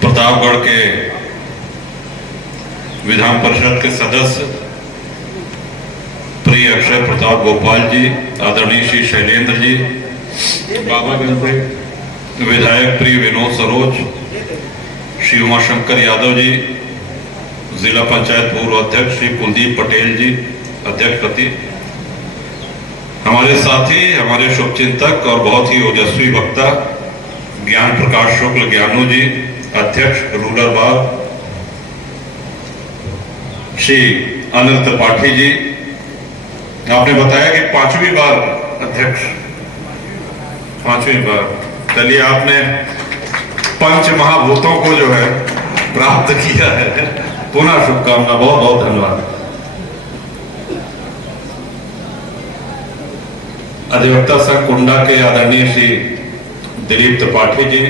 प्रतापगढ़ के विधान परिषद के सदस्य प्रिय अक्षय प्रताप गोपाल जी, आदरणीय श्री शैलेंद्र जी, बाबागंज से विधायक प्रिय विनोद सरोज, श्री उमाशंकर यादव जी, जिला पंचायत पूर्व अध्यक्ष श्री कुलदीप पटेल जी, अध्यक्ष पति, हमारे साथी, हमारे शुभचिंतक और बहुत ही ओजस्वी वक्ता ज्ञान प्रकाश शुक्ल ज्ञानू जी, अध्यक्ष रूरल बाग, श्री अनिल त्रिपाठी जी, आपने बताया कि 5वीं बार अध्यक्ष, 5वीं बार, चलिए आपने पंच महाभूतों को जो है प्राप्त किया है, पुनः शुभकामना, बहुत बहुत धन्यवाद। अधिवक्ता संघ कुंडा के आदरणीय श्री दिलीप त्रिपाठी जी,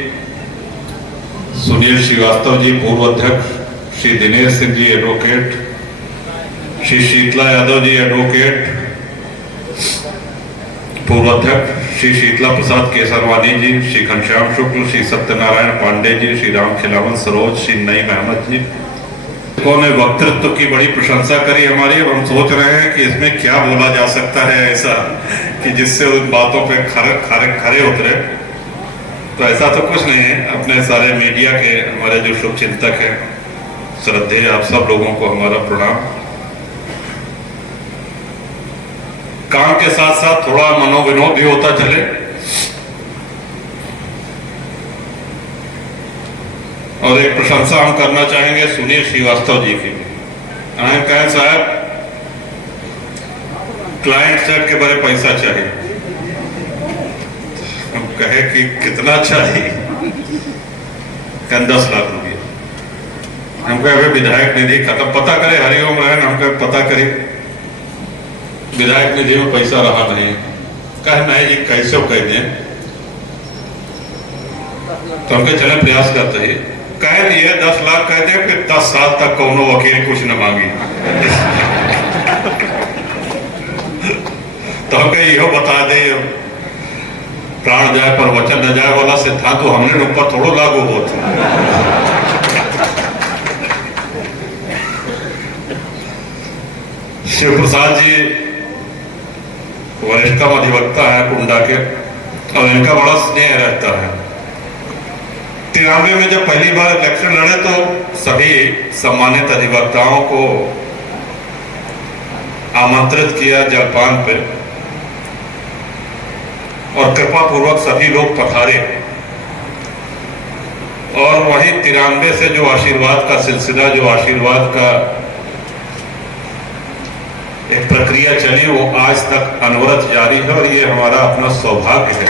सुनील श्रीवास्तव जी पूर्व अध्यक्ष, श्री दिनेश सिंह जी एडवोकेट, श्री शीतला यादव जी एडवोकेट पूर्व अध्यक्ष, श्री शीतला प्रसाद केसरवानी जी, श्री घनश्याम शुक्ल, श्री सत्यनारायण पांडे जी, श्री राम खिलावन सरोज, श्री नईम अहमद जी, उन्होंने वक्तृत्व की बड़ी प्रशंसा करी हमारी। अब हम सोच रहे हैं कि इसमें क्या बोला जा सकता है ऐसा कि जिससे उन बातों पे खरे उतरे। तो ऐसा तो कुछ नहीं है। अपने सारे मीडिया के हमारे जो शुभचिंतक हैं, श्रद्धेय आप सब लोगों को हमारा प्रणाम। काम के साथ साथ थोड़ा मनोविनोद भी होता चले। और एक प्रशंसा हम करना चाहेंगे सुनील श्रीवास्तव जी की। आए कहें साहब, क्लाइंट सेट के बड़े पैसा चाहिए। हम कहे कि कितना चाहिए? कहें 10 लाख रुपये। हम कहे विधायक निधि खत्म, पता करे, हरिओम रहन, हम कहे पता करे विधायक निधि में पैसा रहा नहीं। कहे नहीं जी, कैसे कह दें? तो हम कहे चले प्रयास करते ही कह दिए 10 लाख कह दे, फिर 10 साल तक कोनो वकील कुछ न मांगी। तो हम कहे यो बता दे, प्राण जाए पर वचन न जाए वाला सिद्धांत तो हमने ऊपर थोड़ा लागू होता। शिव प्रसाद जी वरिष्ठतम अधिवक्ता है कुंडा के, और इनका बड़ा स्नेह रहता है। 93 में जब पहली बार इलेक्शन लड़े तो सभी सम्मानित अधिवक्ताओं को आमंत्रित किया जलपान पे, और कृपा पूर्वक सभी लोग पधारे। और वही 93 से जो आशीर्वाद का सिलसिला, जो आशीर्वाद का एक प्रक्रिया चली, वो आज तक अनवरत जारी है। और ये हमारा अपना सौभाग्य है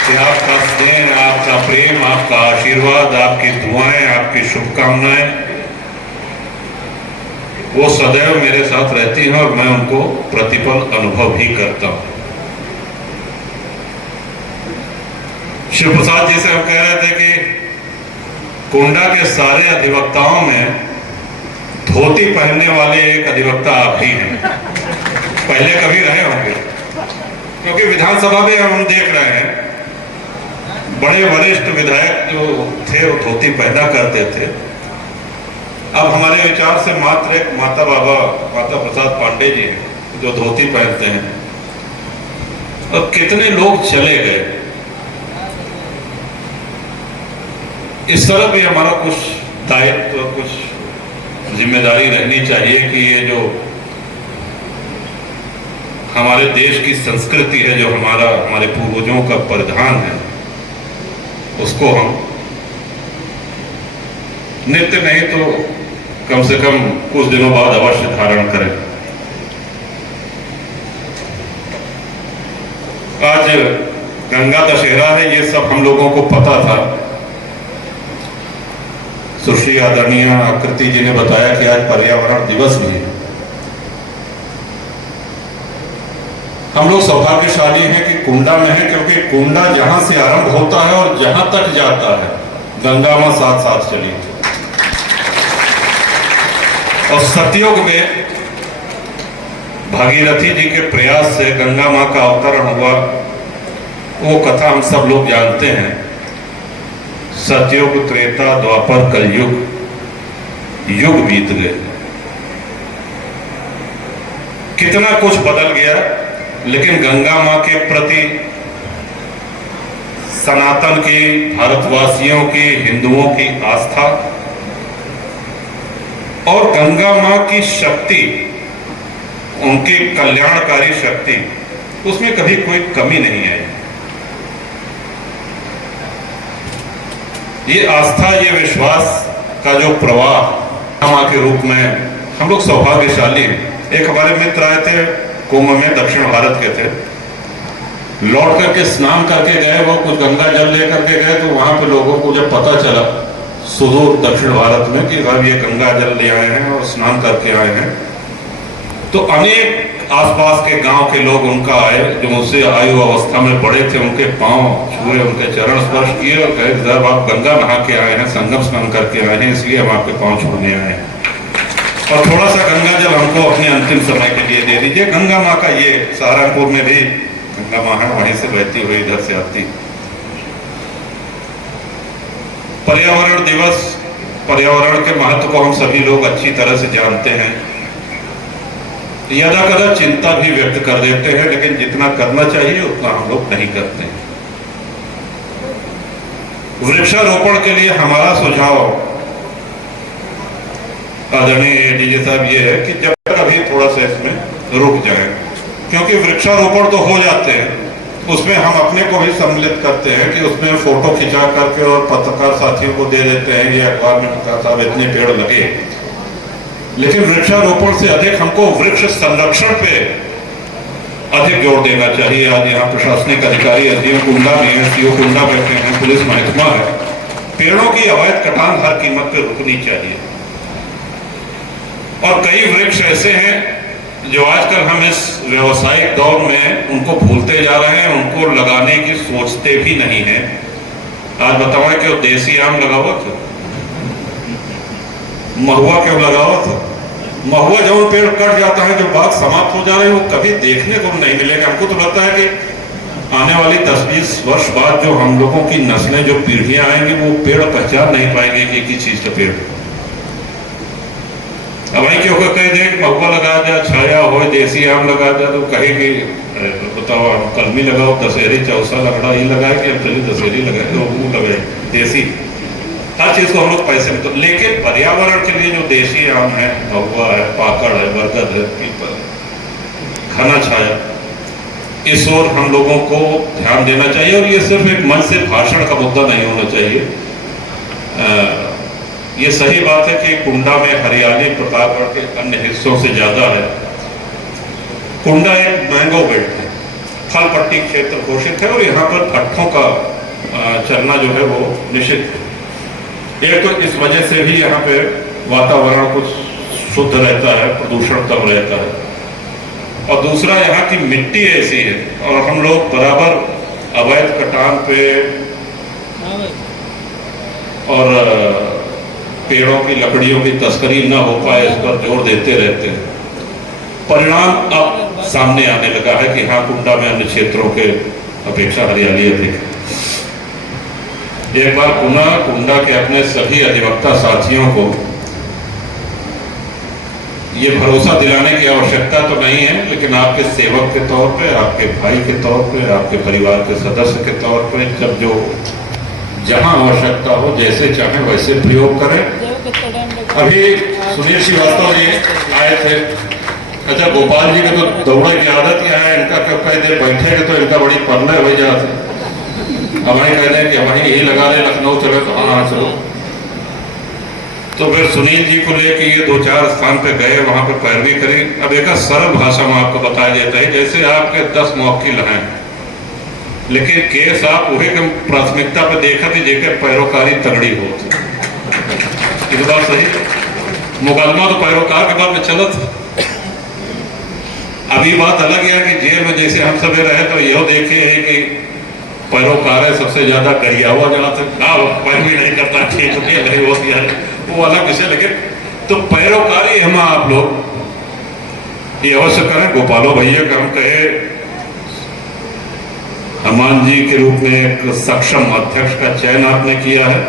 कि आपका स्नेह, आपका प्रेम, आपका आशीर्वाद, आपकी दुआएं, आपकी शुभकामनाएं वो सदैव मेरे साथ रहती हैं और मैं उनको प्रतिपल अनुभव भी करता हूं। शिव प्रसाद जी से हम कह रहे थे कि कुंडा के सारे अधिवक्ताओं में धोती पहनने वाले एक अधिवक्ता आप ही हैं। पहले कभी रहे होंगे, क्योंकि विधानसभा में हम देख रहे हैं बड़े वरिष्ठ विधायक जो थे वो धोती पहना करते थे। अब हमारे विचार से मात्र एक माता प्रसाद पांडे जी हैं जो धोती पहनते हैं। और कितने लोग चले गए। इस तरह भी हमारा कुछ दायित्व, कुछ जिम्मेदारी रहनी चाहिए कि ये जो हमारे देश की संस्कृति है, जो हमारे पूर्वजों का परिधान है, उसको हम नित्य नहीं तो कम से कम कुछ दिनों बाद अवश्य धारण करें। आज गंगा दशहरा है, ये सब हम लोगों को पता था। सुश्री आदरणीय आकृति जी ने बताया कि आज पर्यावरण दिवस भी है। हम लोग सौभाग्यशाली हैं कि कुंडा में है, क्योंकि कुंडा जहां से आरंभ होता है और जहां तक जाता है गंगा मां साथ साथ चली थी। और सतयुग में भागीरथी जी के प्रयास से गंगा मां का अवतरण हुआ, वो कथा हम सब लोग जानते हैं। सतयुग, त्रेता, द्वापर, कलयुग, युग बीत गए। कितना कुछ बदल गया, लेकिन गंगा मां के प्रति सनातन की, भारतवासियों की, हिंदुओं की आस्था और गंगा मां की शक्ति, उनकी कल्याणकारी शक्ति, उसमें कभी कोई कमी नहीं आई। ये आस्था, ये विश्वास का जो प्रवाह मां के रूप में, हम लोग सौभाग्यशाली हैं। एक हमारे मित्र आए थे कुंभ में, दक्षिण भारत के थे, लौट करके स्नान करके गए, वो कुछ गंगा जल लेकर के गए, तो वहां पे लोगों को जब पता चला सुदूर दक्षिण भारत में कि अब ये गंगा जल ले आए हैं और स्नान करके आए हैं, तो अनेक आसपास के गांव के लोग उनका आए, जो मुझसे आयु अवस्था में बड़े थे, उनके पांव छुए, उनके चरण स्पर्श किए और कहे जब आप गंगा नहा के आए हैं, संगम स्नान करके आए हैं, इसलिए हम आपके पांव छूने आए हैं और थोड़ा सा गंगा जल हमको अपने अंतिम समय के लिए दे दीजिए। गंगा माँ का ये सहारनपुर में भी गंगा माँ है, वहीं से बहती हुई इधर से आती। पर्यावरण दिवस, पर्यावरण के महत्व को हम सभी लोग अच्छी तरह से जानते हैं, यदा कदा चिंता भी व्यक्त कर देते हैं, लेकिन जितना करना चाहिए उतना हम लोग नहीं करते हैं। वृक्षारोपण के लिए हमारा सुझाव आदरणीय डीजे साहब ये है कि जब तक अभी थोड़ा सा इसमें रुक जाए, क्योंकि वृक्षारोपण तो हो जाते हैं, उसमें हम अपने को भी सम्मिलित करते हैं कि उसमें फोटो खिंचा करके और पत्रकार साथियों को दे देते हैं, ये अखबार में पता साहब इतने पेड़ लगे, लेकिन वृक्षारोपण से अधिक हमको वृक्ष संरक्षण पे अधिक जोर देना चाहिए। आज यहाँ प्रशासनिक अधिकारी एसडीएम कुंडा भी हैं, सीओ कुंडा बैठे हैं, पुलिस महकमा है। पेड़ों की अवैध कटान हर कीमत पे रुकनी चाहिए। और कई वृक्ष ऐसे हैं जो आजकल हम इस व्यवसायिक दौर में उनको भूलते जा रहे हैं, उनको लगाने की सोचते भी नहीं है। आज बताओ कि देसी आम लगा हुआ था, महुआ क्यों लगा हुआ था? महुआ जब पेड़ कट जाता है, जब बात समाप्त हो जा रही है, वो कभी देखने को नहीं मिलेगा। हमको तो लगता है कि आने वाली 10-20 वर्ष बाद जो हम लोगों की नस्लें, जो पीढ़ियां आएंगी, वो पेड़ पहचान नहीं पाएंगे कि किस चीज का पेड़। अब वहीं क्यों कह दें महुआ लगा दिया, छाया हो, देसी आम लगा दिया, तो कहे कि बताओ कलमी लगाओ, दशहरी, चौसा, लगड़ा, ये लगाए कि अब चलिए दशहरी लगाए, तो वो लगाए देसी। हर चीज को हम लोग पैसे में, तो लेकिन पर्यावरण के लिए जो देशी आम है, महुआ है, पाकड़ है, बरगद है, पीपल, घना छाया, इस ओर हम लोगों को ध्यान देना चाहिए। और ये सिर्फ एक मन से भाषण का मुद्दा नहीं होना चाहिए। ये सही बात है कि कुंडा में हरियाली प्रतापगढ़ के अन्य हिस्सों से ज्यादा है। कुंडा एक मैंगो बेल्ट है, फल पट्टी क्षेत्र घोषित है और यहाँ पर भट्ठों का चलना जो है वो निषिद्ध है। एक तो इस वजह से भी यहाँ पे वातावरण कुछ शुद्ध रहता है, प्रदूषण कम रहता है, और दूसरा यहाँ की मिट्टी ऐसी है और हम लोग बराबर अवैध कटान पे और पेड़ों की, लकड़ियों की तस्करी न हो पाए, इस पर जोर देते रहते हैं। परिणाम अब सामने आने लगा है कि हाँ, कुंडा में अन्य क्षेत्रों के अपेक्षा हरियाली अधिक है। एक बार पुनः कुंडा के अपने सभी अधिवक्ता साथियों को ये भरोसा दिलाने की आवश्यकता तो नहीं है, लेकिन आपके सेवक के तौर पे, आपके भाई के तौर पे, आपके परिवार के सदस्य के तौर पे, जब जो जहां आवश्यकता हो, जैसे चाहे वैसे प्रयोग करें। अभी सुनील श्रीवास्तव जी आए थे। अच्छा, गोपाल जी के तो दौड़े की आदत ही है, इनका क्यों कह दे बैठे तो इनका बड़ी पढ़ना हो जाती। अब वहीं कह दें कि वहीं यही लगा रहे, लखनऊ चले तो हाँ चलो। तो फिर सुनील जी को लेके ये 2-4 स्थान पे गए, वहां पर पैरवी करी। अब एक सरल भाषा में आपको बताया जाता है, जैसे आपके 10 मौकिल हैं, लेकिन केस आप वही प्राथमिकता पे देखा थी जेकर पैरोकारी तगड़ी हो। इस बात सही, मुकदमा तो पैरोकार के बाद में चलत। अभी बात अलग है कि जेल में जैसे हम सब रहे, तो यह देखे है कि पैरोकार है सबसे ज्यादा गरिया हुआ, जहाँ से पैरवी नहीं करता, ठीक नहीं होती है, वो अलग विषय। लेकिन तो पैरोकारी हम आप लोग ये अवश्य करें। गोपालो भैया का हम कहे हनुमान जी के रूप में एक सक्षम अध्यक्ष का चयन आपने किया है।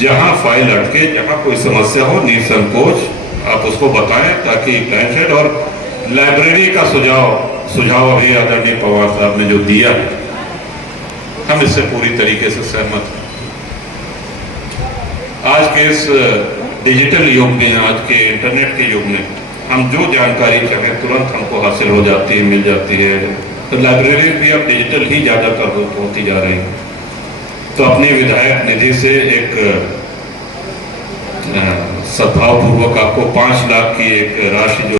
जहां फाइल अटके, जहां कोई समस्या हो, निसंकोच आप उसको बताएं, ताकि प्लानशेड और लाइब्रेरी का सुझाव अभी आदरणीय पवार साहब ने जो दिया है, हम इससे पूरी तरीके से सहमत हैं। आज के इस डिजिटल युग में, आज के इंटरनेट के युग में, हम जो जानकारी चाहें तुरंत हमको हासिल हो जाती है, मिल जाती है। तो लाइब्रेरी भी अब डिजिटल ही ज़्यादातर होती जा रही है। तो अपनी विधायक निधि से एक सद्भावपूर्वक आपको 5 लाख की एक राशि जो